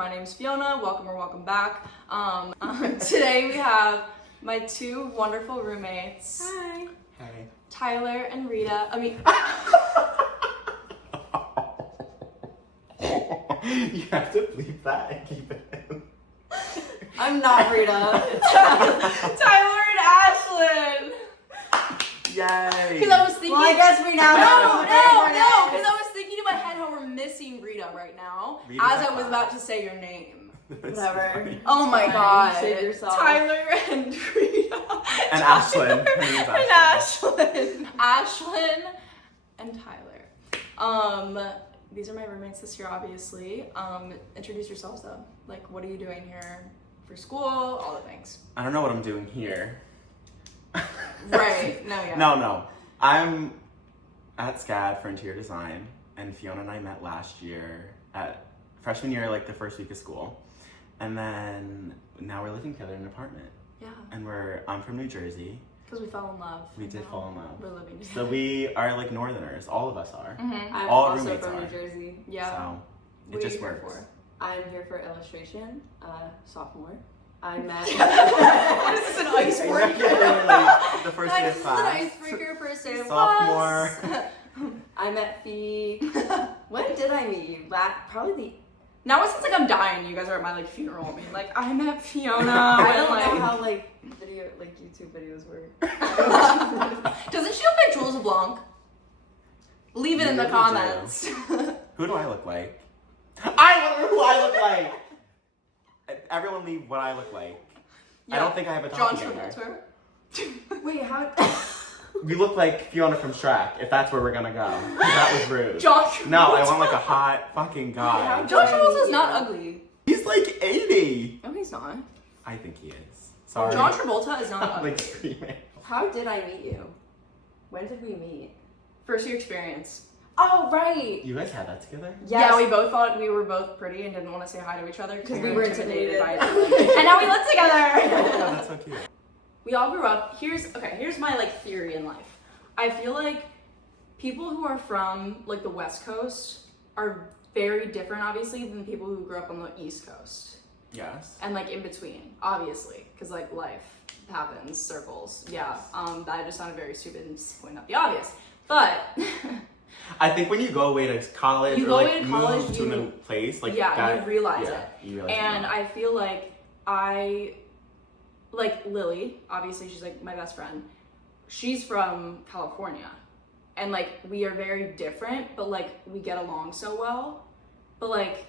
My name's Fiona. Welcome or welcome back. Today we have my two wonderful roommates. Hi. Hey. Tyler and Rita. You have to bleep that and keep it in. I'm not Rita. Tyler and Ashlyn. Yay! Because I was thinking. Well, I guess we now No, know. because I was thinking in my head how we're missing Rita right now Rita's as I not was bad. about to say your name. Whatever. Oh my Fine. god. Save yourself. Tyler and Rita. And Ashlyn. Her name's And Ashlyn. Ashlyn and Tyler. These are my roommates this year, obviously. Introduce yourselves though. Like, what are you doing here for school? All the things. I don't know what I'm doing here. Right. No, yeah. No. I'm at SCAD for interior design, and Fiona and I met last year at freshman year, like the first week of school. And then now we're living together in an apartment. Yeah. And I'm from New Jersey. Because we fell in love. We did fall in love. We're living together. So we are like Northerners. All of us are. Mm-hmm. I'm All also roommates from are. New Jersey. Yeah. So What it are just you here works. for? I'm here for illustration, sophomore. I met. What is this, an icebreaker? Like the first day This of is an class. icebreaker for a day of Sophomore. class. I met Fee. When did I meet you? Probably Now it sounds like I'm dying. You guys are at my like funeral. Being like, I met Fiona. I and, don't like, know how YouTube videos work. Doesn't she look like Jules LeBlanc? Leave it in the Maybe comments. Who do I look like? I wonder who I look like. Everyone leave what I look like. I don't think I have a John doppelganger. Travolta. Wait, how? We look like Fiona from Shrek, if that's where we're gonna go. That was rude. John Travolta. No, I want like a hot fucking guy. John Travolta's not ugly. He's like 80. No, he's not. I think he is. Sorry. John Travolta is not ugly. like screaming. How did I meet you? When did we meet? First year experience. Oh, right. You guys had that together? Yes. Yeah, we both thought we were both pretty and didn't want to say hi to each other because we were intimidated. by each other. And now we live Oh, together. that's so cute. We all grew up. Here's my like theory in life. I feel like people who are from like the West Coast are very different, obviously, than people who grew up on the East Coast. Yes. And like in between, obviously, because like life happens, circles. Yeah. That just sounded very stupid and pointing out the obvious. But I think when you go away to college You or go like away to college, move to a new place, like yeah, that, you realize yeah, it. You realize And it. I feel like like Lily, obviously she's like my best friend. She's from California. And like we are very different, but like we get along so well. But like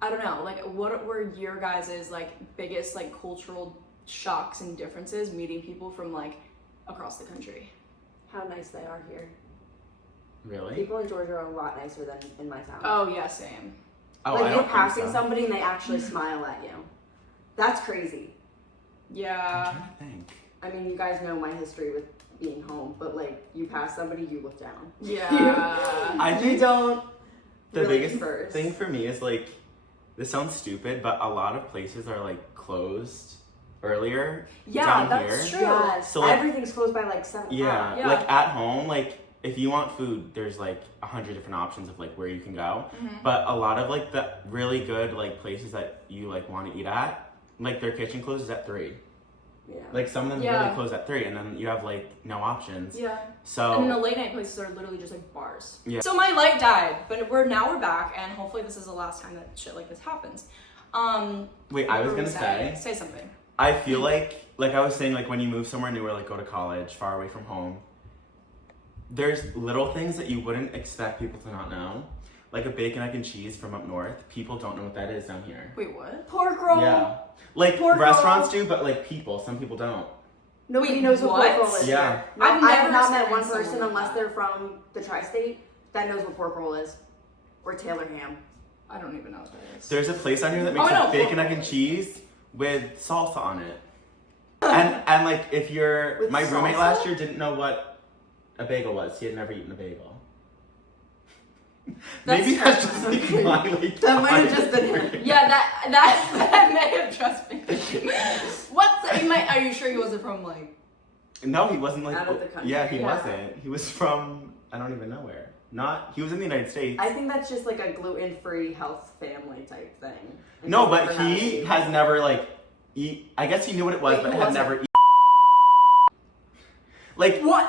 I don't know, like what were your guys' like biggest like cultural shocks and differences meeting people from like across the country? How nice they are here. Really? People in Georgia are a lot nicer than in my town. Oh yeah, same. Oh, like I you're don't think passing so. somebody and they actually smile at you. That's crazy. Yeah. I'm trying to think. I mean, you guys know my history with being home, but like you pass somebody, you look down. Yeah. I You think don't. the really biggest converse. thing for me is like, this sounds stupid, but a lot of places are like closed earlier. Yeah, down that's here. true. Yes. So, like- Everything's closed by like 7 Yeah, o'clock. Yeah. like at home, like if you want food, there's like 100 different options of like where you can go. Mhm. But a lot of like the really good like places that you like want to eat at, like their kitchen closes at 3. Yeah. Like some of them Yeah. really close at 3, and then you have like no options. Yeah. So And then the late night places are literally just like bars. Yeah. So my light died, but we're back, and hopefully this is the last time that shit like this happens. wait, I what was were we gonna say say something. I feel like I was saying, like when you move somewhere new or like go to college far away from home, there's little things that you wouldn't expect people to not know. Like a bacon, egg, and cheese from up north. People don't know what that is down here. Wait, what? Pork roll. Yeah. Like Pork restaurants roll. do, but like some people don't. Nobody Wait, knows what what? pork roll is. Yeah. here. No, I've I never have not met one experienced person something like unless that. they're from the tri-state that knows what pork roll is, or Taylor ham. I don't even know what that is. There's a place down here that Oh, makes I know, like bacon, pork egg, and rolls. cheese with salsa on it. And like if you're With my roommate salsa? last year didn't know what a bagel was. He had never eaten a bagel. That's Maybe that's just terrifying. like my like. That might have just been him. Yeah, that may have just been. Are you sure he wasn't from like? No, he wasn't like. Out of the country. Yeah, he Yeah. wasn't. He was from I don't even know where. He was in the United States. I think that's just like a gluten-free health family type thing. And No, he's but never had he it. has never like I guess he knew what it was, Wait, but who had was never like What?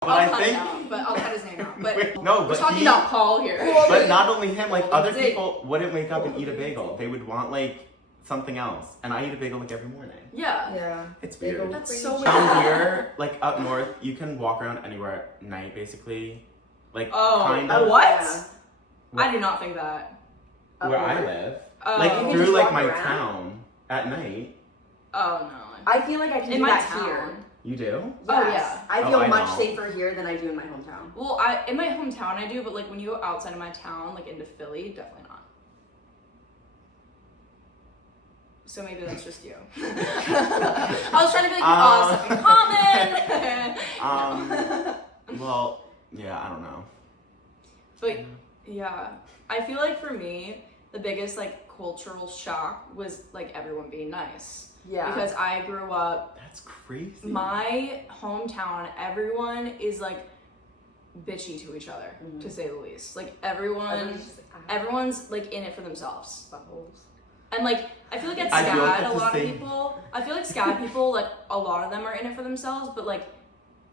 But I'll I cut it think out, but I'll cut his name out. But Wait, no, we're but talking he- about Paul here. But not only him, like other Zig. people wouldn't wake up and eat a bagel. They would want like something else. And I eat a bagel like every morning. Yeah. Yeah. It's weird. That's so weird. Down here, like up north, you can walk around anywhere at night basically. Like kind of What? Yeah. I do not think that. where I Up north. live. Oh. Like You can through just like walk my around? town at night. Oh no. I feel like I can In do my that town. here. You do? Oh, Yes. yeah. I Oh, feel I much know. safer here than I do in my hometown. Well, in my hometown I do, but like when you go outside of my town, like into Philly, definitely not. So maybe that's just you. I was trying to be like, stuff in common. Well, yeah, I don't know. But yeah, I feel like for me, the biggest like cultural shock was like everyone being nice. Yeah. Because I grew up, That's crazy. my hometown, everyone is like bitchy to each other, to say the least. Like everyone's like in it for themselves. buttholes. And like, I feel like at I feel like SCAD, that's a the lot of same. people, I feel like SCAD people, like a lot of them are in it for themselves, but like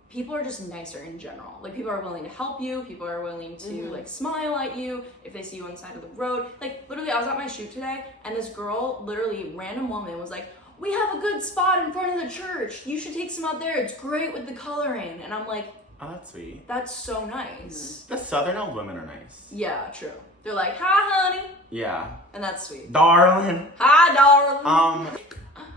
people are just nicer in general. Like people are willing to help you, people are willing to like smile at you if they see you on the side of the road. Like literally, I was at my shoot today and this girl, literally random woman was like, "We have a good spot in front of the church. You should take some out there. It's great with the coloring." And I'm like, Oh, that's sweet. that's so nice. The southern old women are nice. Yeah, true. They're like, "Hi, honey." Yeah. And that's sweet. Darling. "Hi, darling."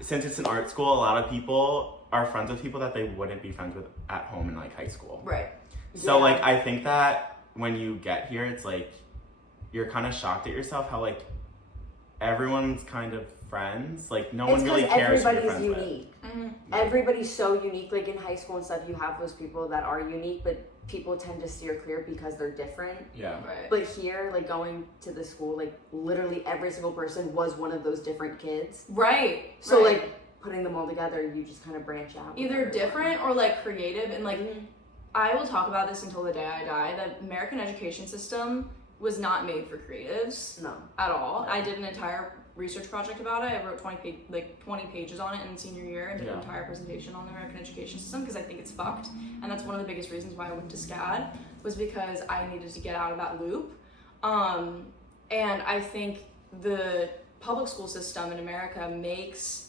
Since it's an art school, a lot of people are friends with people that they wouldn't be friends with at home in like high school. Right. So Yeah. like I think that when you get here, it's like you're kind of shocked at yourself how like everyone's kind of friends. Like no It's one really because cares who you're everybody's friends unique. Mm-hmm. Everybody's so unique. Like in high school and stuff, you have those people that are unique, but people tend to steer clear because they're different. with. Yeah. Right. But here, like going to the school, like literally every single person was one of those different kids. Right. So right. like putting them all together, you just kind of branch out. with Either everyone. different or like creative, and like I will talk about this until the day I die. The American education system was not made for creatives No. at all. I did an entire research project about it. I wrote 20 pages on it in senior year and did an entire presentation on the American education system because I think it's fucked. And that's one of the biggest reasons why I went to SCAD, was because I needed to get out of that loop. And I think the public school system in America makes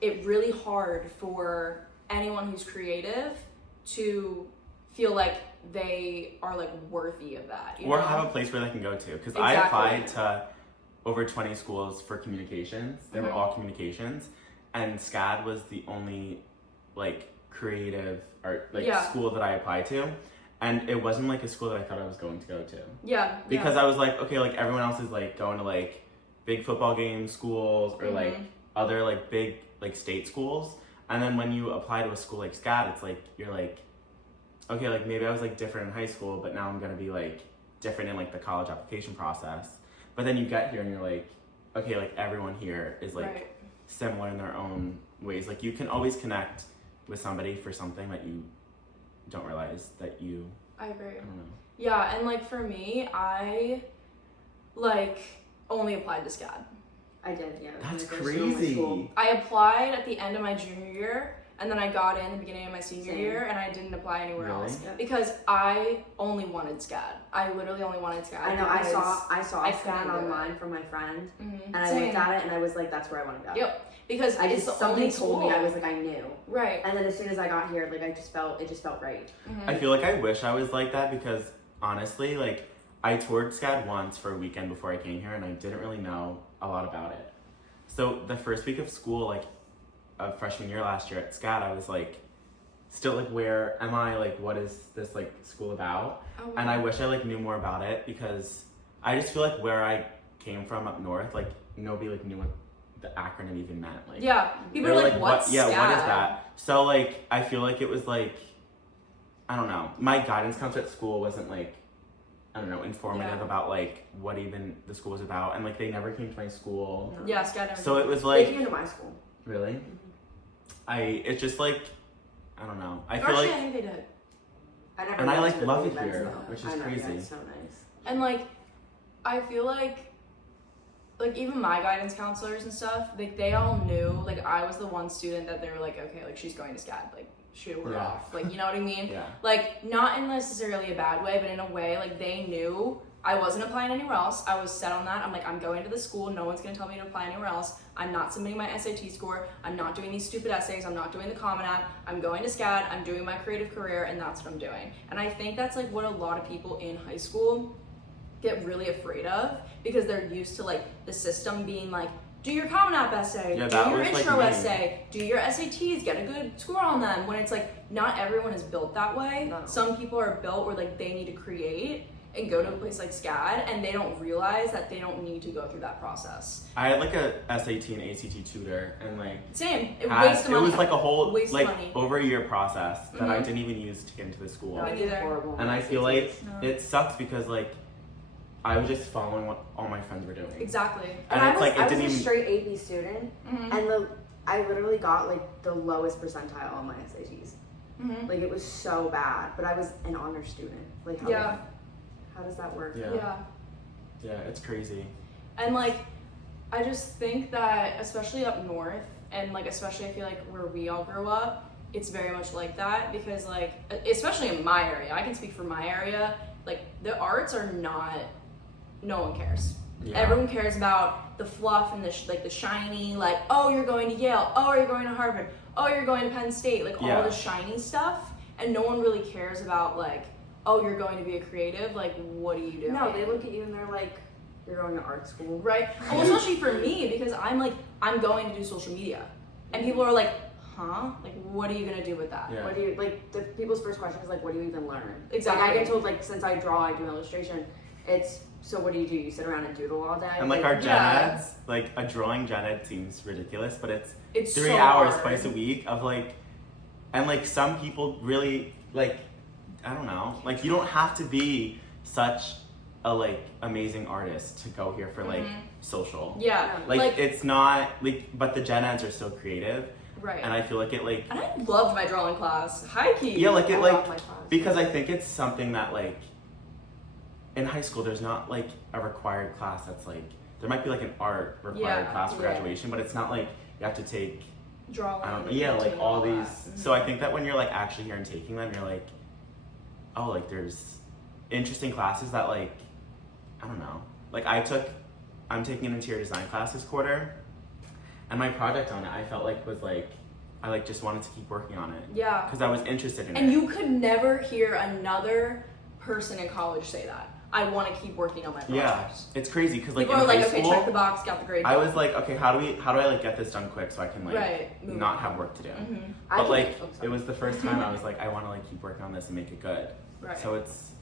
it really hard for anyone who's creative to feel like they are like worthy of that. You Or know? have a place where they can go to. Because Exactly. I applied to over 20 schools for communications. They were all communications. And SCAD was the only like creative art like school that I applied to. And it wasn't like a school that I thought I was going to go to. Yeah. Because I was like, okay, like everyone else is like going to like big football game schools or like other like big like state schools. And then when you apply to a school like SCAD, it's like you're like, okay, like maybe I was like different in high school, but now I'm gonna be like different in like the college application process. But then you get here and you're like, okay, like everyone here is like similar in their own ways. Like you can always connect with somebody for something that you don't realize that you. I agree. I don't know. Yeah, and like for me, I like only applied to SCAD. I did, yeah. That's When I first joined my crazy. school. I applied at the end of my junior year, and then I got in the beginning of my senior Same. year, and I didn't apply anywhere Really? else Yep. because I only wanted SCAD. I literally only wanted SCAD. I know. I because saw I a couldn't SCAD do it. online from my friend, Mhm. and I Same. looked at it and I was like, "That's where I want to go." Yep. Because I it's just the only something told me. school. I was like, I knew. Right. And then as soon as I got here, like it just felt right. I feel like I wish I was like that because honestly, like I toured SCAD once for a weekend before I came here and I didn't really know a lot about it. So the first week of school, like of freshman year last year at SCAD, I was like still like, where am I? Like what is this like school about? Oh, And I wish I like knew more about it because I just feel like where I came from up north, like nobody like knew what the acronym even meant. Like yeah. People they are were like, what's yeah, what is SCAD? that? So like I feel like it was like I don't know. My guidance counselor at school wasn't like I don't know, informative Yeah. about like what even the school was about, and like they never came to my school. No. Yeah, SCAD. So it was They like came to my school. really, it's just like I don't know. I feel Actually, like I think they did. I never And I, went like, to the love food it events, here, though. which is I know, crazy. Yeah, it's so nice. And like, I feel like even my guidance counselors and stuff, like they all knew, like I was the one student that they were like, okay, like she's going to SCAD, like shoot her off, like you know what I mean? Yeah. Like not in necessarily a bad way, but in a way like they knew I wasn't applying anywhere else. I was set on that. I'm like, I'm going to the school. No one's gonna tell me to apply anywhere else. I'm not submitting my SAT score. I'm not doing these stupid essays. I'm not doing the Common App. I'm going to SCAD. I'm doing my creative career, and that's what I'm doing. And I think that's like what a lot of people in high school get really afraid of, because they're used to like the system being like, do your Common App essay, Yeah, do that your was, like, intro me. essay, do your SATs, get a good score on them. When it's like not everyone is built that way. No. Some people are built where like they need to create and go to a place like SCAD, and they don't realize that they don't need to go through that process. I had like a SAT and ACT tutor, and like Same. It had- wastes it money. was like a whole Waste like money. over a year process that I Mhm. didn't even use to get into the school. No, Me it's neither. horrible. And I feel like No. it sucks because like I was just following what all my friends were doing. Exactly. And I it's was, like it I was didn't a even straight AP student, Mhm. and I literally got like the lowest percentile on my SATs. Mhm. Like it was so bad, but I was an honor student. Like Yeah. how does that work? Yeah. Yeah, it's crazy. And like, I just think that especially up north, and like especially I feel like where we all grew up, it's very much like that, because like especially in my area, I can speak for my area. Like the arts are not. No one cares. Yeah. Everyone cares about the fluff and the like the shiny, like, oh, you're going to Yale, oh, you're going to Harvard, oh, you're going to Penn State, like Yeah. all the shiny stuff, and no one really cares about like, oh, you're going to be a creative, like what are you doing? No, they look at you and they're like, you're going to art school. Right. Well, especially for me, because I'm going to do social media, and people are like, huh? Like, what are you gonna do with that? Yeah. What do you like? The people's first question is like, what do you even learn? Exactly. Like I get told like, since I draw, I do illustration. It's so what do? You sit around and doodle all day? And like our gen Yeah. eds, like a drawing gen ed seems ridiculous, but it's It's 3 so hours hard. twice a week of like, and like some people really like, I don't know, like you don't have to be such a like amazing artist to go here for like Mhm. social. Yeah. Like it's not like, but the gen eds are so creative, right. and I feel like it like, And I loved my drawing class. High key. yeah, like I it love like my class. because I think it's something that like in high school there's not like a required class that's like, there might be like an art required Yeah, class for yeah. graduation, but it's not like you have to take Drawing. I don't know, yeah, like painting, all that. these. Mhm. So I think that when you're like actually here and taking them, you're like, oh, like there's interesting classes that like, I don't know. Like I'm taking an interior design class this quarter, and my project on it, I felt like was like, I like just wanted to keep working on it Yeah. because I was interested in And it. you could never hear another person in college say that. I want to keep working on my project. Yeah, it's crazy because like People in are like, high okay, school, check the box, got the grade. I was like, okay, how do I like get this done quick so I can like Right. Move not on. have work to do. Mhm. I But can- like oh, sorry. it was the first time I was like, I want to like keep working on this and make it good. Right. So it's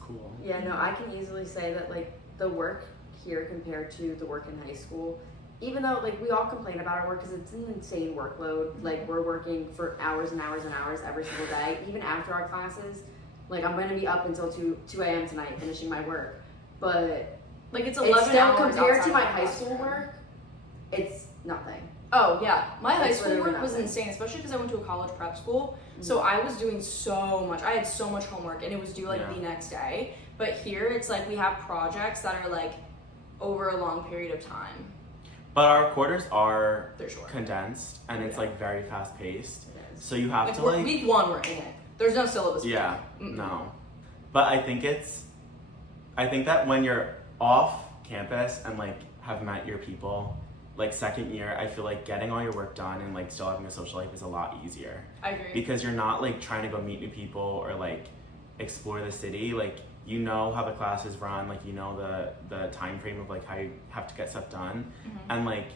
cool. Yeah, no, I can easily say that like the work here compared to the work in high school, even though like we all complain about our work because it's an insane workload. Like we're working for hours and hours and hours every single day, even after our classes. Like I'm going to be up until 2 a.m. tonight finishing my work, but Like it's 11 it's still hours compared outside to my of high classroom. school work, it's nothing. Oh yeah, my high It's school literally work was nothing. insane, especially because I went to a college prep school. Mm-hmm. So I was doing so much. I had so much homework, and it was due like Yeah. the next day. But here, it's like we have projects that are like over a long period of time. But our quarters are They're short. condensed and it's Yeah. like very fast paced. It is. So you have Like to we're, like week one, we're in it. There's no syllabus. yeah, Mm-mm. no. But I think that when you're off campus and like have met your people, like second year, I feel like getting all your work done and like still having a social life is a lot easier I agree. because you're not like trying to go meet new people or like explore the city. Like you know how the classes run, like you know the time frame of like how you have to get stuff done, Mhm. and like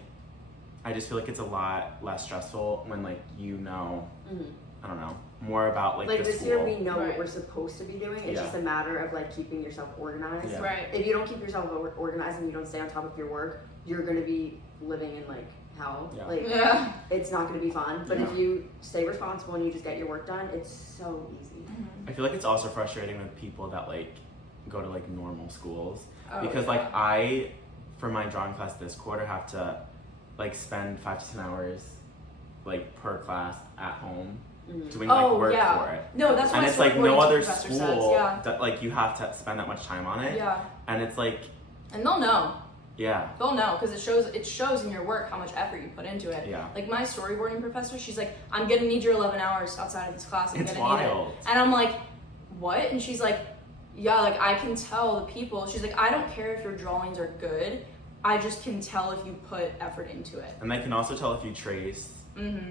I just feel like it's a lot less stressful when like you know Mhm. I don't know more about like the this school. year we know Right. what we're supposed to be doing. It's Yeah. just a matter of like keeping yourself organized. Yeah. Right. If you don't keep yourself organized and you don't stay on top of your work, you're gonna be living in like hell. Yeah. Like Yeah. it's not gonna be fun. But Yeah. if you stay responsible and you just get your work done, it's so easy. Mhm. I feel like it's also frustrating with people that like go to like normal schools Oh, because yeah. like I for my drawing class this quarter have to like spend 5 to 10 hours like per class at home doing like work yeah. for it. No, that's what And my it's like no storyboarding other professor school says. Yeah. that like you have to spend that much time on it. Yeah. And it's like, And they'll know. yeah. They'll know because it shows in your work how much effort you put into it. Yeah. Like my storyboarding professor, she's like, I'm gonna need your 11 hours outside of this class. I'm It's gonna need wild. it. And I'm like, what? And she's like, yeah, like I can tell the people. She's like, I don't care if your drawings are good. I just can tell if you put effort into it. And they can also tell if you traced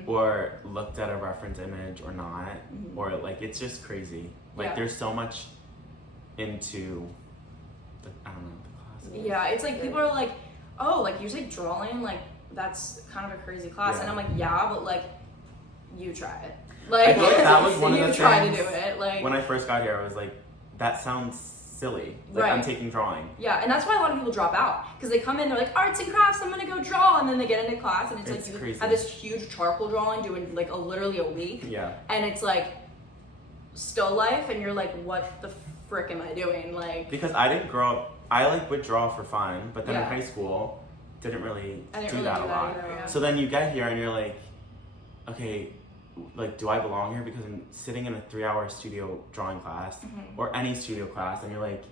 or looked at a reference image or not. Or like, it's just crazy. Like Yeah. there's so much into the, I don't know, the class. Yeah, it's like people are like, oh, like you like drawing, like that's kind of a crazy class. Yeah. And I'm like, yeah, but like you try it. Like I feel like that was one of you the try to things do it. Like when I first got here, I was like, that sounds silly. Like Right. I'm taking drawing. yeah, and that's why a lot of people drop out because they come in, they're like arts and crafts, I'm gonna go draw, and then they get into class and it's It's like you crazy. have this huge charcoal drawing doing like literally a week, Yeah. and it's like still life, and you're like, what the frick am I doing? Like Because I didn't grow up, I like would draw for fun, but then in Yeah. high school, didn't really I didn't do really that do a that lot. either, yeah. So then you get here and you're like, okay, like, do I belong here? Because I'm sitting in a 3-hour studio drawing class or any studio class, and you're like,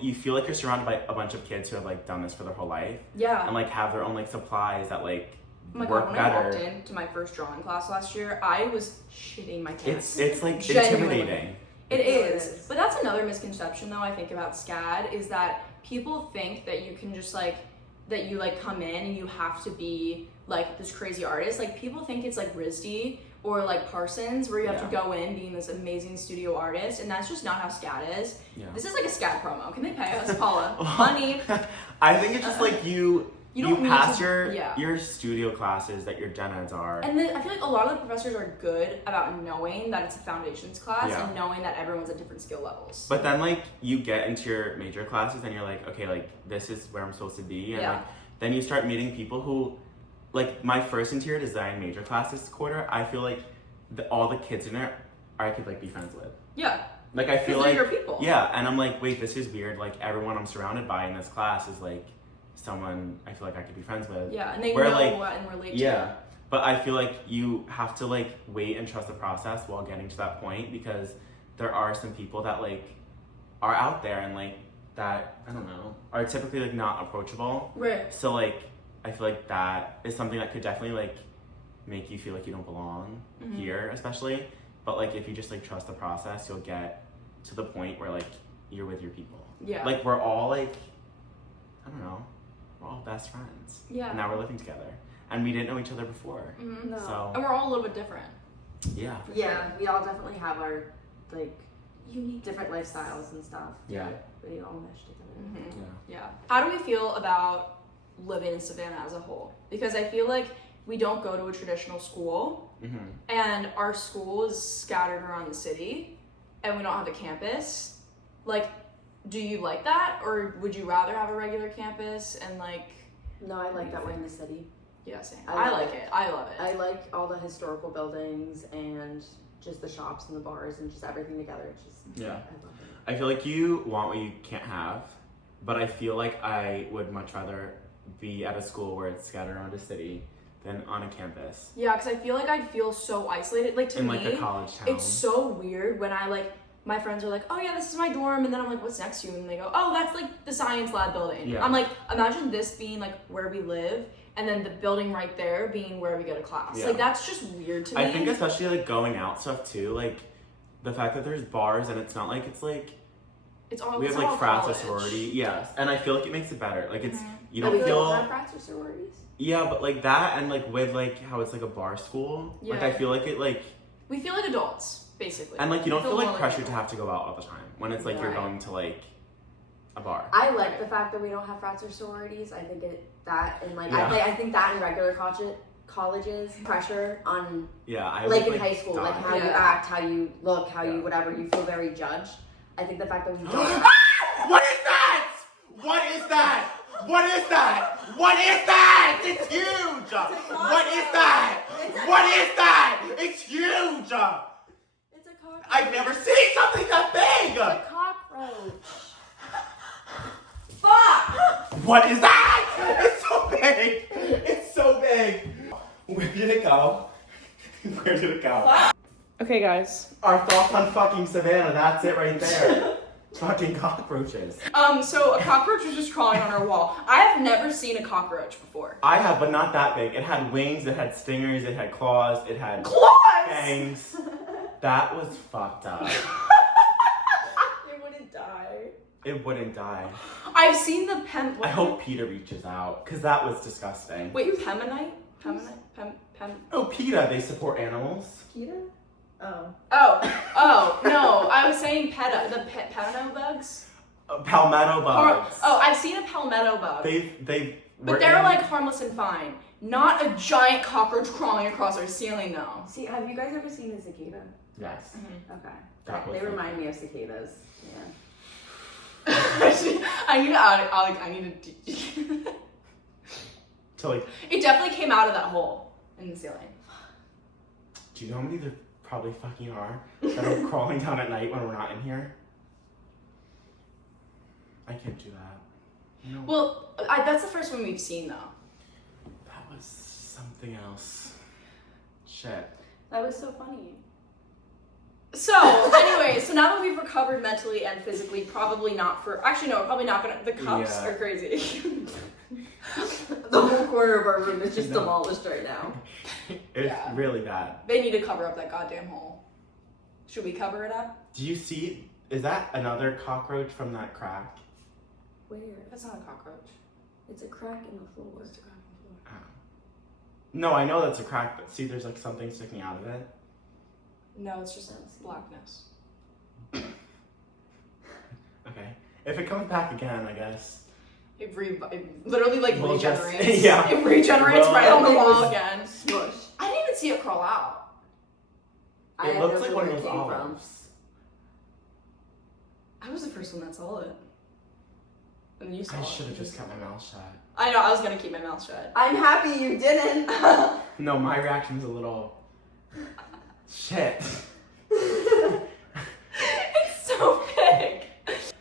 you feel like you're surrounded by a bunch of kids who have like done this for their whole life yeah. and like have their own like supplies that like Oh my work God, when I better. walked into my first drawing class last year, I was shitting my pants. It's like Genuinely. intimidating. It It is. is. But that's another misconception though I think about SCAD is that people think that you can just like that you like come in and you have to be like this crazy artist. Like people think it's like RISD or like Parsons where you have to Yeah. go in being this amazing studio artist, and that's just not how SCAD is. Yeah. This is like a SCAD promo. Can they pay us, Paula? Money. I think it's just like you don't need pass to- your studio classes that your gen eds are. And then I feel like a lot of the professors are good about knowing that it's a foundations class Yeah. and knowing that everyone's at different skill levels. But then like you get into your major classes and you're like, okay, like this is where I'm supposed to be, and Yeah. like then you start meeting people who, like my first interior design major class this quarter, I feel like all the kids in there I could like be friends with. Yeah. Like I feel Because like they're your people. yeah, and I'm like, wait, this is weird. Like everyone I'm surrounded by in this class is like someone I feel like I could be friends with. Yeah, and they Where, know like, what and relate Yeah. to. But I feel like you have to like wait and trust the process while getting to that point, because there are some people that like are out there and like that, I don't know, are typically like not approachable. Right. So like I feel like that is something that could definitely like make you feel like you don't belong here, especially. But like if you just like trust the process, you'll get to the point where like you're with your people. Yeah. Like we're all like, I don't know, we're all best friends. Yeah. And now we're living together. And we didn't know each other before. Mhm. No. So And we're all a little bit different. yeah. Yeah, we all definitely have our like Unique. different lifestyles and stuff. Yeah. We all mesh together. Mhm. Yeah. Yeah. How do we feel about living in Savannah as a whole? Because I feel like we don't go to a traditional school, Mm-hmm. and our school is scattered around the city, and we don't have a campus. Like, do you like that, or would you rather have a regular campus and like? No, I like that we're in the city. Yeah, same. I I love like it. it. I love it. I like all the historical buildings and just the shops and the bars and just everything together. It's just Yeah. I love it. I feel like you want what you can't have, but I feel like I would much rather be at a school where it's scattered around a city than on a campus. Yeah, because I feel like I'd feel so isolated. Like to In me, like a college town. it's so weird when I like my friends are like, oh yeah, this is my dorm, and then I'm like, what's next to you? And they go, oh, that's like the science lab building. Yeah. I'm like, imagine this being like where we live, and then the building right there being where we go to class. Yeah. Like that's just weird to me. I think especially like going out stuff too, like the fact that there's bars and it's not like it's like it's all we have it's like all frats or college. sorority, yes, and I feel like it makes it better. Like it's you But don't we feel don't have frats or sororities. yeah, but like that and like with like how it's like a bar school, like Yeah. I feel like it like We feel like adults, basically. and like you don't feel like more pressured to adults. have to go out all the time when it's like you're Right. going to like a bar. I like the fact that we don't have frats or sororities. I think and like Yeah. I think that in regular colleges pressure on Yeah, I like would, in high school, like die. how you Yeah. act, how you look, how Yeah. you whatever, you feel very judged. I think the fact that we don't What is that? What is that? What is that? What is that? It's huge! What is that? What is that? It's huge! It's a cockroach. I've never seen something that big! It's a cockroach. Fuck! What is that? It's so big! It's so big! Where did it go? Where did it go? Okay, guys. Our thoughts on fucking Savannah, that's it right there. Fucking cockroaches. So a cockroach was just crawling on our wall. I have never seen a cockroach before. I have, but not that big. It had wings, it had stingers, it had claws, it had fangs. That was fucked up. It wouldn't die. It wouldn't die. I've seen the I hope PETA reaches out, because that was disgusting. Wait, Pemonite? Oh, PETA, they support animals. PETA? Oh, no, I was saying palmetto bugs? Palmetto bugs. I've seen a palmetto bug. But they're like harmless and fine. Not a giant cockroach crawling across our ceiling though. See, have you guys ever seen a cicada? Yes. Okay. That was They remind me of cicadas. Yeah. I need to So like, It definitely came out of that hole in the ceiling. do you know how many there probably fucking are that are crawling down at night when we're not in here? I can't do that. No. Well, that's the first one we've seen though. That was something else. Shit. That was so funny. So, anyway, so now that we've recovered mentally and physically, probably not for. Actually, no, we're probably not gonna. The cups Yeah. are crazy. The whole corner of our room is just demolished right now. It's really bad. They need to cover up that goddamn hole. Should we cover it up? Do you see? Is that another cockroach from that crack? Where? That's not a cockroach. It's a crack in the floor. It's a crack in the floor. Oh. No, I know that's a crack, but see, there's like something sticking out of it. No, it's just blackness. Okay. If it comes back again, I guess. It literally like We'll just- regenerates. yeah. It regenerates Well, right on the it wall was- again. Smush. I didn't even see it crawl out. I It had looks no like clue one where of it those came from. olives. I was the first one that saw it. And then you saw I it. should have just kept my mouth shut. I know, I was gonna keep my mouth shut. I'm happy you didn't. No, my reaction was a little. Shit. It's so big.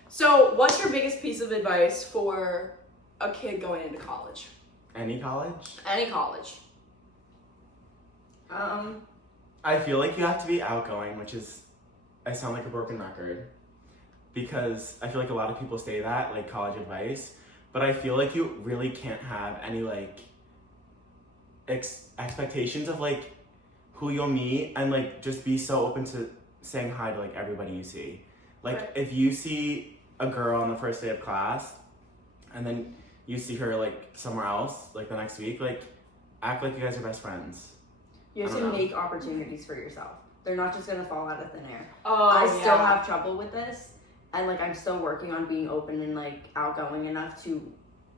So, what's your biggest piece of advice for a kid going into college? Any college? Any college. I feel like you have to be outgoing, which is, I sound like a broken record, because I feel like a lot of people say that, like college advice, but I feel like you really can't have any like expectations of like who you'll meet, and like just be so open to saying hi to like everybody you see. Like Right. if you see a girl on the first day of class, and then you see her like somewhere else like the next week, like act like you guys are best friends. You have I to don't know. make opportunities for yourself. They're not just gonna fall out of thin air. Oh, I still have trouble with this, and like I'm still working on being open and like outgoing enough to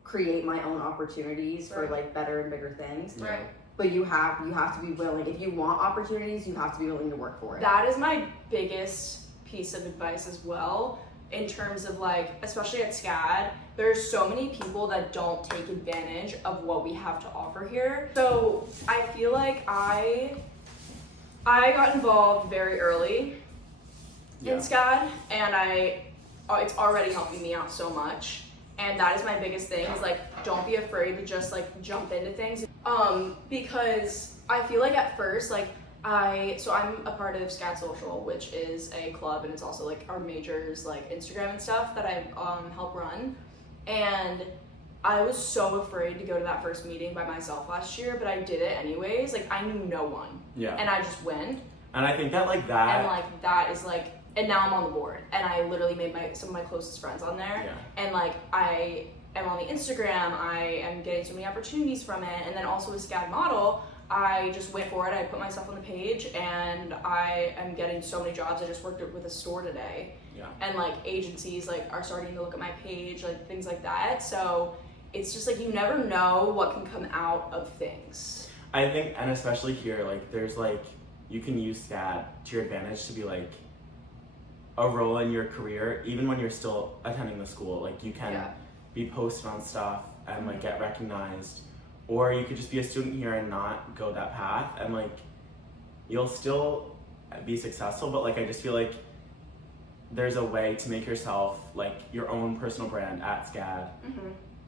create my own opportunities for Right. like better and bigger things. Yeah. Right. But you have to be willing. If you want opportunities, you have to be willing to work for it. That is my biggest piece of advice as well, in terms of like, especially at SCAD, there's so many people that don't take advantage of what we have to offer here. So I feel like I got involved very early in SCAD, and it's already helping me out so much. And that is my biggest thing, is like, don't be afraid to just like jump into things. Because I feel like at first, like so I'm a part of SCAD Social, which is a club, and it's also like our majors like Instagram and stuff that I help run. And I was so afraid to go to that first meeting by myself last year, but I did it anyways. Like I knew no one. Yeah. And I just went. And I think that like that. And like that is like, and now I'm on the board, and I literally made some of my closest friends on there. Yeah. And like I am on the Instagram, I am getting so many opportunities from it. And then also with SCAD Model, I just went for it. I put myself on the page, and I am getting so many jobs. I just worked with a store today. Yeah. And like agencies like are starting to look at my page, like things like that. So it's just like you never know what can come out of things. I think, and especially here, like there's like, you can use SCAD to your advantage to be like a role in your career, even when you're still attending the school. Like you can be posted on stuff and like get recognized, or you could just be a student here and not go that path, and like you'll still be successful. But like I just feel like there's a way to make yourself like your own personal brand at SCAD,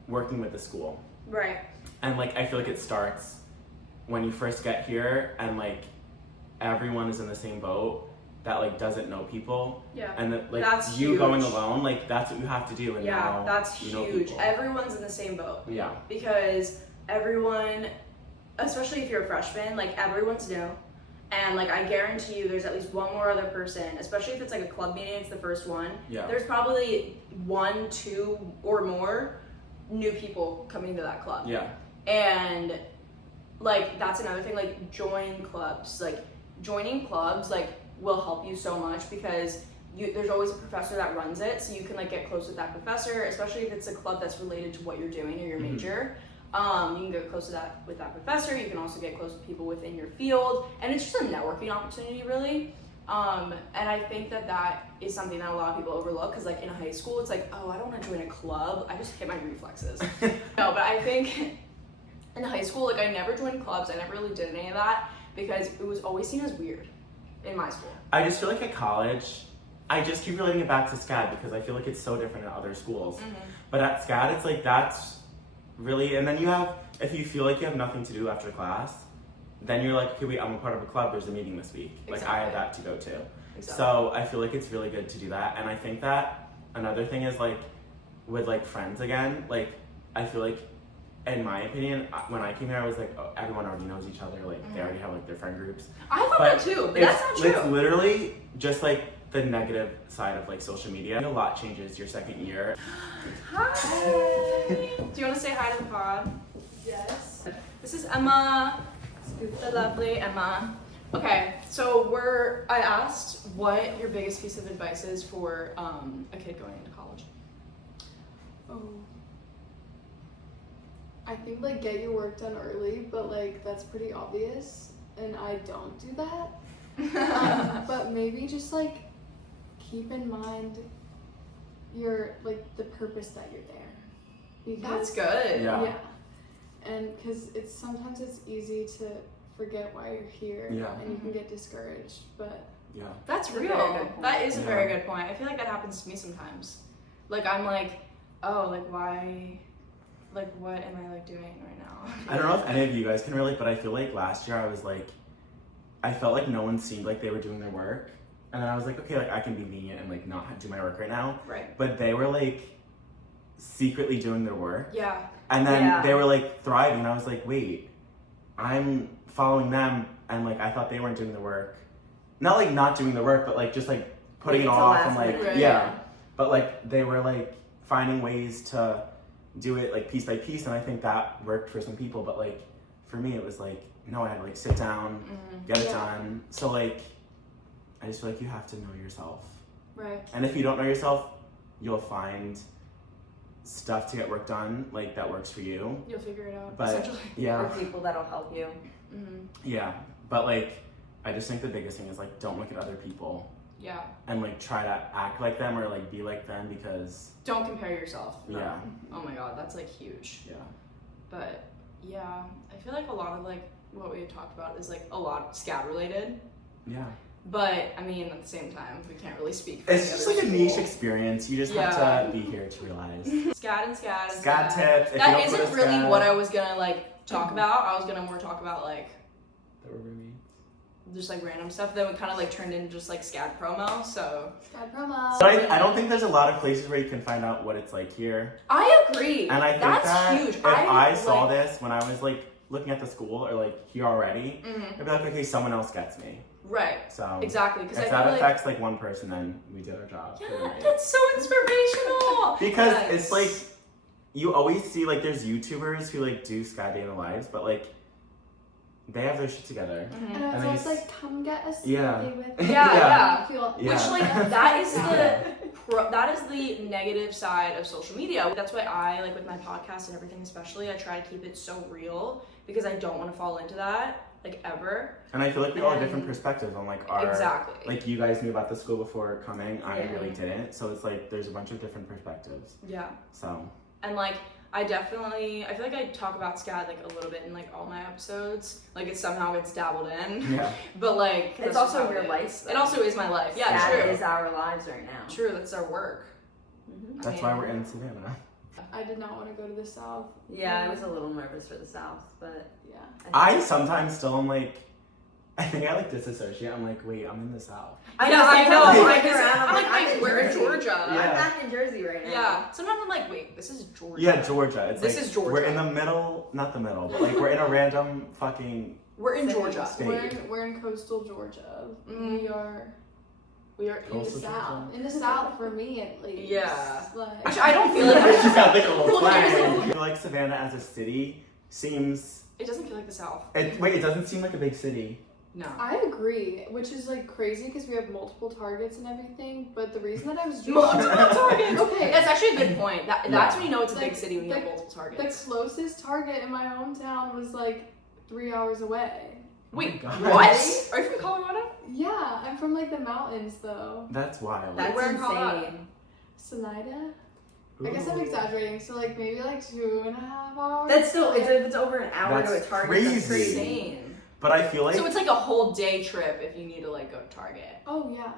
working with the school. Right. And like I feel like it starts when you first get here, and like everyone is in the same boat that like doesn't know people. Yeah. And that like That's you huge. going alone, like that's what you have to do. And Yeah, now that's you know huge. people. Everyone's in the same boat. Yeah. Because everyone, especially if you're a freshman, like everyone's new. And like I guarantee you there's at least one more other person, especially if it's like a club meeting, it's the first one. Yeah. There's probably 1, 2 or more new people coming to that club. Yeah. And like that's another thing, like join clubs. Like joining clubs like will help you so much because there's always a professor that runs it, so you can like get close with that professor, especially if it's a club that's related to what you're doing or your major. You can get close to that with that professor. You can also get close with people within your field, and it's just a networking opportunity, really. And I think that is something that a lot of people overlook because, like in high school, it's like, oh, I don't want to join a club. I just hit my reflexes. No, but I think in high school, like I never joined clubs. I never really did any of that because it was always seen as weird in my school. I just feel like at college, I just keep relating it back to SCAD because I feel like it's so different at other schools. But at SCAD, it's like that's really, and then you have, if you feel like you have nothing to do after class, then you're like, okay, wait, I'm a part of a club, there's a meeting this week. Like I have that to go to. Exactly. So I feel like it's really good to do that. And I think that another thing is like, with like friends again, like I feel like, in my opinion, when I came here, I was like, oh, everyone already knows each other, like they already have like their friend groups. I thought that too, but that's not true. It's literally just like the negative side of like social media. A lot changes your second year. Hi! Do you want to say hi to the pod? Yes. This is Emma, the lovely Emma. Okay, so I asked what your biggest piece of advice is for a kid going into college. Oh. I think like get your work done early, but like that's pretty obvious, and I don't do that. But maybe just like keep in mind your like the purpose that you're there. That's good. Yeah. And because sometimes it's easy to forget why you're here, Yeah. and you can get discouraged. But Yeah. That's That's a real. very good point. That is a Yeah. very good point. I feel like that happens to me sometimes. Like I'm like, oh, like why, like what am I like doing right now? I don't know if any of you guys can relate, but I feel like last year I was like, I felt like no one seemed like they were doing their work. And then I was like, okay, like I can be lenient and like not do my work right now. Right. But they were like secretly doing their work. Yeah. And then Yeah. they were like thriving. And I was like, wait, I'm following them. And like, I thought they weren't doing the work. Not like not doing the work, but like just like putting it Waiting till off last and like, minute. Right. yeah. But like they were like finding ways to do it like piece by piece. And I think that worked for some people. But like for me, it was like, no, I had to like sit down, get it Yeah. done. So like, I just feel like you have to know yourself. Right. And if you don't know yourself, you'll find stuff to get work done, like that works for you. You'll figure it out. But Essentially. yeah, Or people that'll help you. yeah. But like, I just think the biggest thing is like, don't look at other people Yeah. and like try to act like them or like be like them because Don't compare yourself. yeah, Oh my god, that's like huge. yeah, But yeah, I feel like a lot of like what we had talked about is like a lot SCAD related. yeah. But I mean, at the same time, we can't really speak for It's any just other like a school. niche experience. You just Yeah. have to be here to realize. SCAD and SCAD. And SCAD tips. If you That don't go to isn't really SCAD, what I was gonna like talk about. I was gonna more talk about like That were roomies. just like random stuff that would kind of like turned into just like SCAD promo. So SCAD promo. But I don't think there's a lot of places where you can find out what it's like here. I agree. And I think that's that huge. if I saw like, this when I was like looking at the school or like here already, I'd be like, okay, someone else gets me. Right. So Exactly. Because I if feel that like affects like one person, then we did our job. yeah, that's so inspirational. Because Yes. it's like you always see like there's YouTubers who like do SCAD day in the lives, but like they have their shit together. And And it's then always you like, come get a selfie Yeah. with me. Yeah, yeah. I feel Yeah. Which like that is that is the negative side of social media. That's why I like with my podcast and everything, especially I try to keep it so real because I don't want to fall into that like ever. And I feel like we all have different And- perspectives on like our Exactly. like you guys knew about the school before coming. I Yeah. really didn't. So it's like there's a bunch of different perspectives. Yeah. So And like I feel like I talk about SCAD like a little bit in like all my episodes. Like it somehow gets dabbled in. yeah. But like It's that's also how your it life, is. though. It also is my life. Yeah, That true. is our lives right now. True, that's our work. Mhm. I That's mean, why we're in Savannah. I did not want to go to the South. Yeah, I was a little nervous for the South, but Yeah. I sometimes still am like, I think I like disassociate. I'm like, wait, I'm in the South. I Yeah, know. I know. I'm Like, like, around, I'm like, wait, in we're in Jersey. Georgia. I'm Yeah. back in Jersey right now. Yeah. Sometimes I'm like, wait, this is Georgia. Yeah, Georgia. It's This like, is Georgia. We're in the middle, not the middle, but like we're in a random fucking. We're in Same. Georgia. State. We're in coastal Georgia. Mm. We are We are in the Coastal south. Georgia. In the south for me at least. Yeah. Like, Actually, I don't feel like It's just got like a little Well, here's flag. the- I feel like Savannah as a city seems. it doesn't feel like the South. Wait, it doesn't seem like a big city. No. I agree, which is like crazy because we have multiple targets and everything. But the reason that I was Multiple targets. Okay. That's actually a good point. That's Yeah. when you know it's a Like- big city when you have like- multiple The targets. closest target in my hometown was like 3 hours away. Wait, Oh my God. what? Are you from Colorado? Yeah, I'm from like the mountains though. That's wild. That's Where in insane. Colorado? Salida? I guess I'm Ooh. exaggerating, so like maybe like 2.5 hours. That's still, if it's over an hour to a That's Target, that's crazy. crazy. Insane. But I feel like. So it's like a whole day trip if you need to like go to Target. Oh yeah.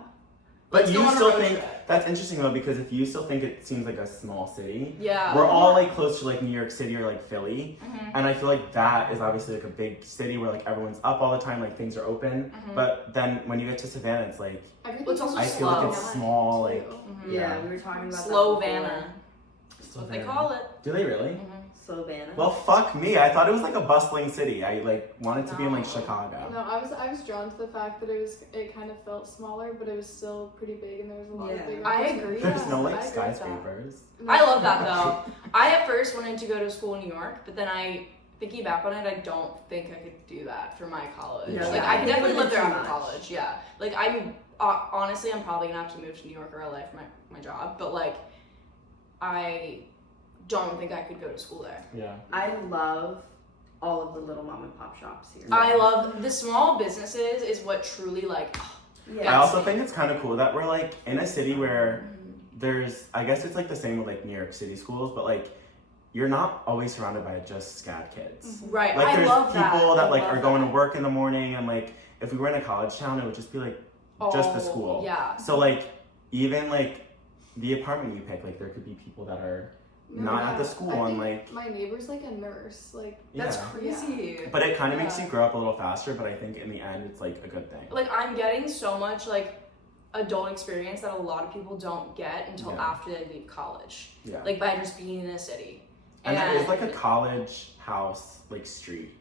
But Let's you go on a still road think trip. that's interesting though, because if you still think it seems like a small city, Yeah. we're all like close to like New York City or like Philly, Mhm. and I feel like that is obviously like a big city where like everyone's up all the time, like things are open. Mhm. But then when you get to Savannah, it's like Everything's Well, it's also I feel like slow. it's small, like Mhm. Yeah, Yeah. we were talking about Slovana. that That's what they call it. Do they really? Mhm. before. Savannah. Well, fuck me. I thought it was like a bustling city. I like wanted to be in like No. Chicago. No, I was drawn to the fact that it kind of felt smaller, but it was still pretty big, and there was a lot Yeah. of big. I opportunities. agree. There's no I like agree with that. skyscrapers. No. I love that though. I at first wanted to go to school in New York, but then thinking back on it, I don't think I could do that for my college. No, Like yeah, I I could think it definitely live would've there been after too much. college. Yeah. Like honestly, I'm probably gonna have to move to New York or LA for my job, but like I don't think I could go to school there. Yeah. I love all of the little mom and pop shops here. I love the small businesses is what truly like Yeah. I also think it's kind of cool that we're like in a city where there's, I guess it's like the same with like New York City schools, but like you're not always surrounded by just SCAD kids. right. Like I there's love people that like I are love going that. to work in the morning, and like if we were in a college town, it would just be like just the Oh, school. Yeah. So like even like the apartment you pick, like there could be people that are not at the school I and think like my neighbor's like a nurse, like That's yeah. crazy. But it kind of makes Yeah. you grow up a little faster. But I think in the end, it's like a good thing. Like I'm getting so much like adult experience that a lot of people don't get until Yeah. after they leave college. Yeah. Like by just being in a city. And there is like a college house like street,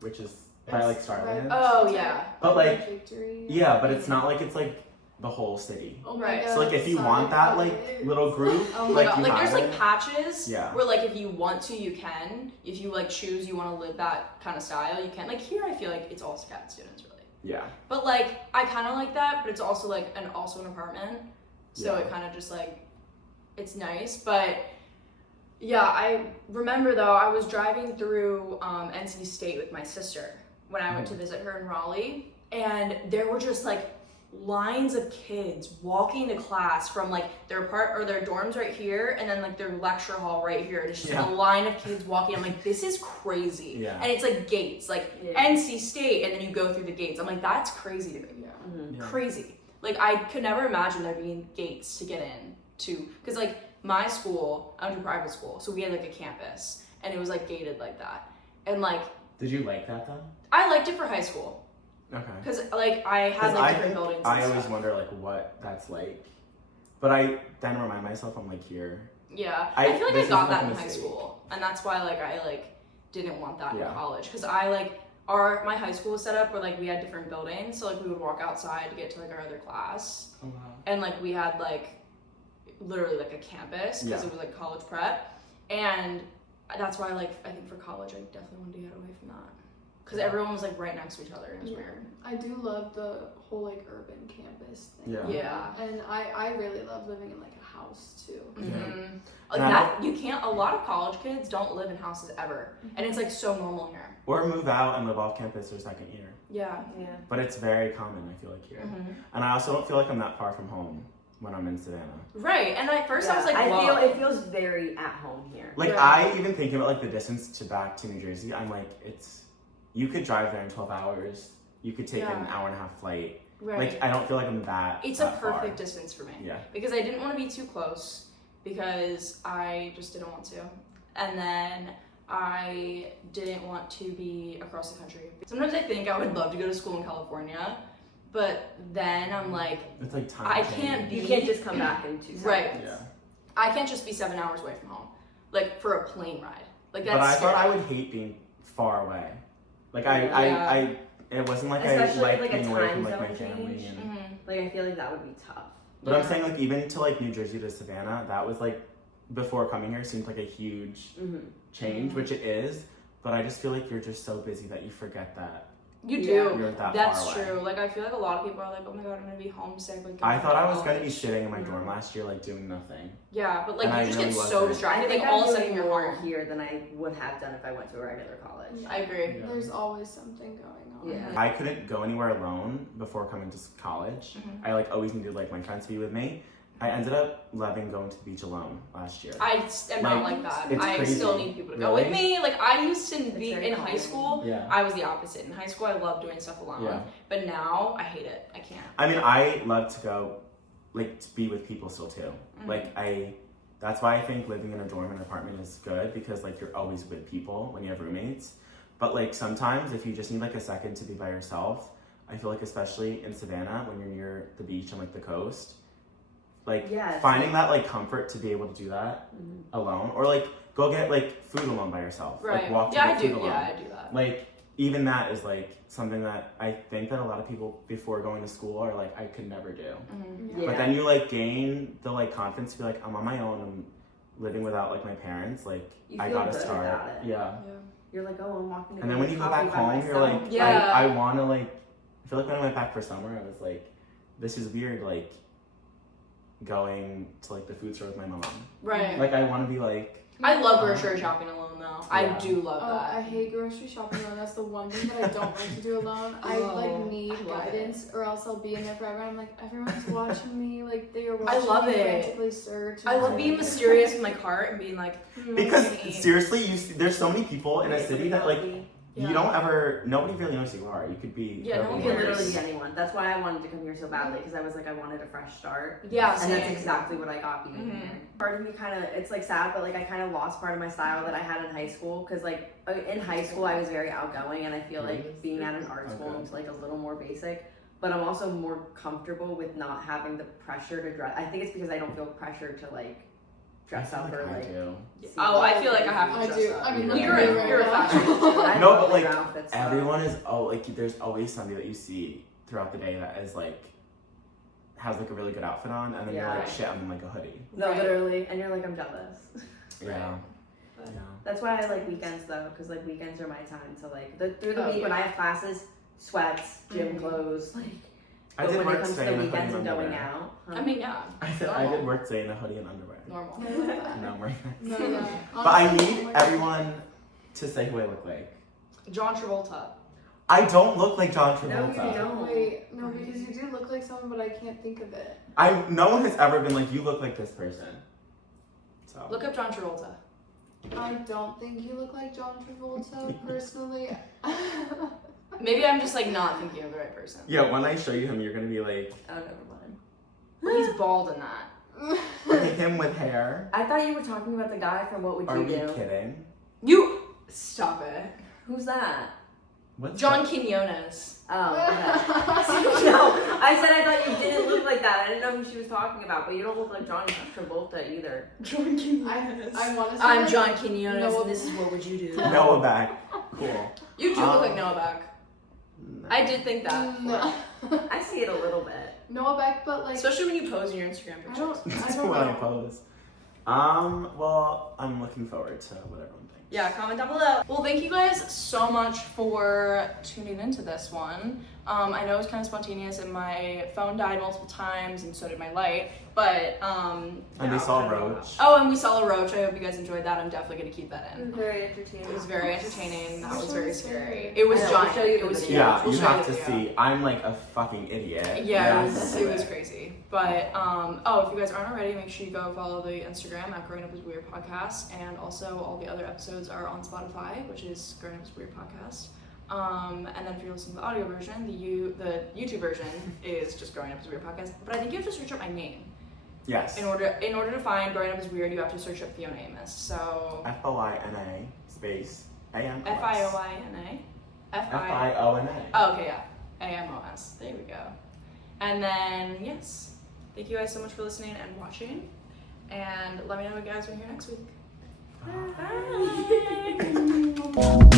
which is by like Starland. Oh, yeah. But, like, Victory. Yeah, but it's not like it's like the whole city. Oh my Right. God, So like if you sorry, want that but like it- little group, Oh my like god. you Like there's have like it. patches Yeah. where like if you want to you can. If you like choose you want to live that kind of style, you can. Like here I feel like it's all SCAD students really. Yeah. But like I kind of like that, but it's also like an apartment. So Yeah. it kind of just like it's nice, but yeah, I remember though I was driving through NC State with my sister when I went to visit her in Raleigh, and there were just like lines of kids walking to class from like their their dorms right here, and then like their lecture hall right here. It's just Yeah. a line of kids walking. I'm like, this is crazy. Yeah. And it's like gates, like Yeah. NC State, and then you go through the gates. I'm like, that's crazy to me. Yeah. Mhm. Yeah. Crazy. Like I could never imagine there being gates to get in to, because like my school, I went to private school, so we had like a campus, and it was like gated like that. And like Did you like that though? I liked it for high school, Okay. because like I had 'Cause like I different think buildings. I and always stuff. wonder like what that's like, but I then remind myself I'm like here. Yeah, I- I feel like this I got is, like, that a in high mistake. school, and that's why like I like didn't want that Yeah. in college, because I like my high school was set up where like we had different buildings, so like we would walk outside to get to like our other class, Oh wow. and like we had like literally like a campus because Yeah. it was like college prep, and that's why like I think for college I definitely wanted to get away from that, because everyone was like right next to each other and it was Yeah. weird. I do love the whole like urban campus thing. Yeah. Yeah. And I really love living in like a house too. Mm-hmm. Like And I that you can't. A lot of college kids don't live in houses ever, and it's like so normal here. Or move out and live off campus their second year. Yeah. Yeah. But it's very common, I feel like here. Mhm. And I also don't feel like I'm that far from home when I'm in Savannah. Right. And at first I was like, I whoa. feel it feels very at home here. Like Right. I even think about like the distance to back to New Jersey. I'm like, you could drive there in 12 hours. You could take an Yeah. hour and a half flight. Right. Like I don't feel like I'm that. It's a that far. perfect distance for me. Yeah. Because I didn't want to be too close because I just didn't want to. And then I didn't want to be across the country. Sometimes I think I would love to go to school in California, but then I'm like, It's like time. I can't be. You can't just come back in 2 seconds. Right. Yeah. I can't just be 7 hours away from home, like for a plane ride. Like that's. But I thought I scary. would hate being far away. Like Yeah. it wasn't like Especially, I liked like, a being away from time like my zone family change. and. Mhm. Like I feel like that would be tough. But I'm saying like even to like New Jersey to Savannah, that was like before coming here seemed like a huge change, which it is. But I just feel like you're just so busy that you forget that You do. you're that That's far away. true. Like I feel like a lot of people are like, oh my god, I'm gonna be homesick. Like I thought I was going gonna be shitting in my dorm last year, like doing nothing. Yeah, but like And you I just really get so wasn't. I distracted. think Like all I'm of a sudden doing you're more home. here than I would have done if I went to a regular college. I agree. Yeah. There's always something going on. Yeah. I couldn't go anywhere alone before coming to college. Mhm. I like always needed like my friends to be with me. I ended up loving going to the beach alone last year. I am not Like, like that. it's I crazy. still need people to go Really? with me. Like I used to be very in high calming. school. Yeah. I was the opposite. In high school, I loved doing stuff alone. Yeah. But now I hate it. I can't. I mean, I love to go, like, to be with people still too. Mhm. Like, that's why I think living in a dorm and apartment is good because, like, you're always with people when you have roommates. But, like, sometimes if you just need, like, a second to be by yourself, I feel like, especially in Savannah, when you're near the beach and, like, the coast, like, Yeah, it's finding that, like, comfort to be able to do that alone. Or, like, go get, like, food alone by yourself. Right. Like, walk to Yeah, get I food do. alone. Yeah, I do that. Like, even that is, like, something that I think that a lot of people before going to school are like, I could never do. Mhm. Yeah. But then you like gain the like confidence to be like, I'm on my own. I'm living without like my parents. Like You I feel gotta good start. about it. Yeah. You're like, oh, I'm walking. To And then get when you go coffee back by home, you're myself. like, Yeah. I wanna like. I feel like when I went back for summer, I was like, this is weird. Like going to like the food store with my mom. Right. Like I want to be like. I love grocery shopping alone though. I Yeah. do love Oh, that. I hate grocery shopping alone. That's the one thing that I don't like to do alone. I Oh, like need I love guidance, or else I'll be in there forever. I'm like, everyone's watching me. Like they are I watching love me it. frantically search. I love being mysterious with my cart and being like, Because "Hmm." seriously, there's so many people in a Wait, city that like Yeah. you don't ever. Nobody really knows who you are. You could be. Yeah, no whoever one You you can want. literally be anyone. That's why I wanted to come here so badly because I was like, I wanted a fresh start. Yeah, And same. that's exactly what I got being Mhm. here. Part of me kind of, it's like sad, but like I kind of lost part of my style that I had in high school because like in high school I was very outgoing and I feel like being at an art school Okay. it's like a little more basic. But I'm also more comfortable with not having the pressure to dress. I think it's because I don't feel pressure to like dress I up feel or like I like. do. Oh, I feel like I have to I dress do. up. I mean, Yeah. look You're at me a- right you're a now. fashion I No, love but, like, your outfits, though. Everyone is there's always somebody that you see throughout the day that is like has like a really good outfit on, and then you're Yeah. like, shit, I'm in like a hoodie. No, Right. literally, and you're like, I'm jealous. Yeah. But- Yeah. That's why I like weekends though, because like weekends are my time to like through the Oh, week when yeah. I have classes, sweats, gym Mhm. clothes, like. I But did when it work comes to today the in a hoodie weekends and and going underwear. out, I mean, yeah, I did work today in a hoodie and underwear. normal. I love that. No, we're No, yeah. But I Honestly, need oh my God. everyone to say who I look like. John Travolta. I don't look like John No, Travolta. you don't. Wait, no, because you do look like someone, but I can't think of it. No one has ever been like, you look like this person. So Look up John Travolta. I don't think you look like John Travolta, personally. Maybe I'm just like not thinking of the right person. yeah, when I show you him, you're gonna be like, Oh, never mind. But he's bald in that. look at him with hair. I thought you were talking about the guy from What Would Are You we Do? kidding? You stop it. Who's that? What's John Quinones. Oh, okay. No, I said I thought you didn't look like that. I didn't know who she was talking about, but you don't look like John Travolta either. John Quinones. I want to say I'm like John Quinones, Noah- and this is what would you do? Noah back. Cool. You do look like Noah Beck. No. I did think that, No. I see it a little bit. Noah Beck, but like especially when you pose in your Instagram I pictures. don't. That's I don't what I know. pose. Well, I'm looking forward to what everyone thinks. Yeah, comment down below. Well, thank you guys so much for tuning into this one. I know it was kind of spontaneous and my phone died multiple times and so did my light, but And yeah, we saw I don't know. Roach. Oh, and we saw a roach. I hope you guys enjoyed that. I'm definitely gonna keep that in. Very entertaining. It was very entertaining. That was So very scary. scary. It was I know, we'll giant. show you It the was video. huge. Yeah, We'll you show have the to video. see. I'm like a fucking idiot. Yeah, it to do was crazy. But if you guys aren't already, make sure you go follow the Instagram at Growing Up is Weird Podcast, and also all the other episodes are on Spotify, which is Growing Up is Weird Podcast. And then if you're listening to the audio version, the YouTube version is just Growing Up is Weird Podcast. But I think you have to search up my name Yes. in order to find Growing Up is Weird. You have to search up Fiona Amos. So FOINA. space A-M-O-S. F-I-O-I-N-A. F-I-O-N-A. Oh, okay, yeah. A-M-O-S. There we go. And then, yes. Thank you guys so much for listening and watching. And let me know, guys, when you're here next week. Bye.